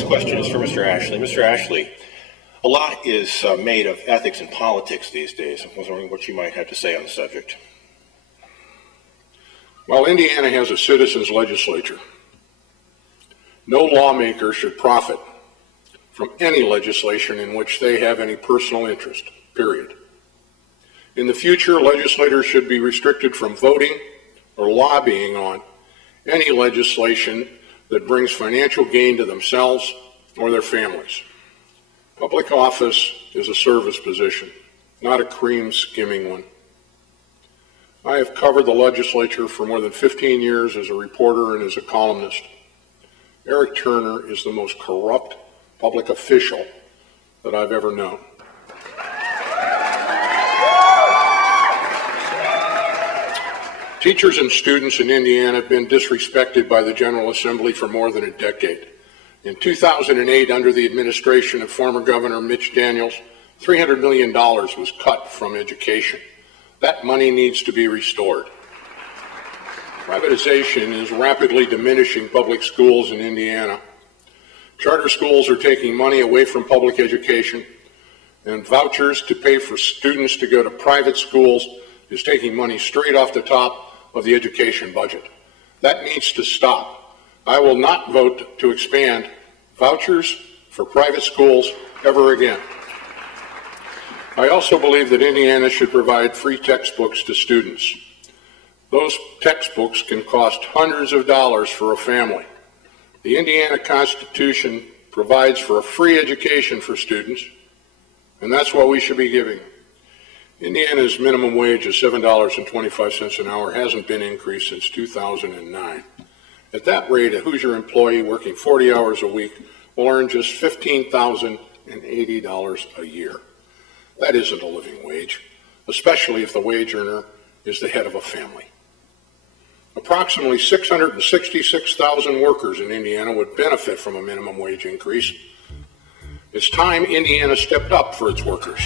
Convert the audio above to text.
next question is for Mr. Ashley. Mr. Ashley, a lot is made of ethics and politics these days. I was wondering what you might have to say on the subject. While Indiana has a citizens' legislature, no lawmaker should profit from any legislation in which they have any personal interest, period. In the future, legislators should be restricted from voting or lobbying on any legislation that brings financial gain to themselves or their families. Public office is a service position, not a cream skimming one. I have covered the legislature for more than 15 years as a reporter and as a columnist. Eric Turner is the most corrupt public official that I've ever known. Teachers and students in Indiana have been disrespected by the General Assembly for more than a decade. In 2008, under the administration of former Governor Mitch Daniels, $300 million was cut from education. That money needs to be restored. Privatization is rapidly diminishing public schools in Indiana. Charter schools are taking money away from public education, and vouchers to pay for students to go to private schools is taking money straight off the top of the education budget. That needs to stop. I will not vote to expand vouchers for private schools ever again. I also believe that Indiana should provide free textbooks to students. Those textbooks can cost hundreds of dollars for a family. The Indiana Constitution provides for a free education for students, and that's what we should be giving. Indiana's minimum wage of $7.25 an hour hasn't been increased since 2009. At that rate, a Hoosier employee working 40 hours a week will earn just $15,080 a year. That isn't a living wage, especially if the wage earner is the head of a family. Approximately 666,000 workers in Indiana would benefit from a minimum wage increase. It's time Indiana stepped up for its workers.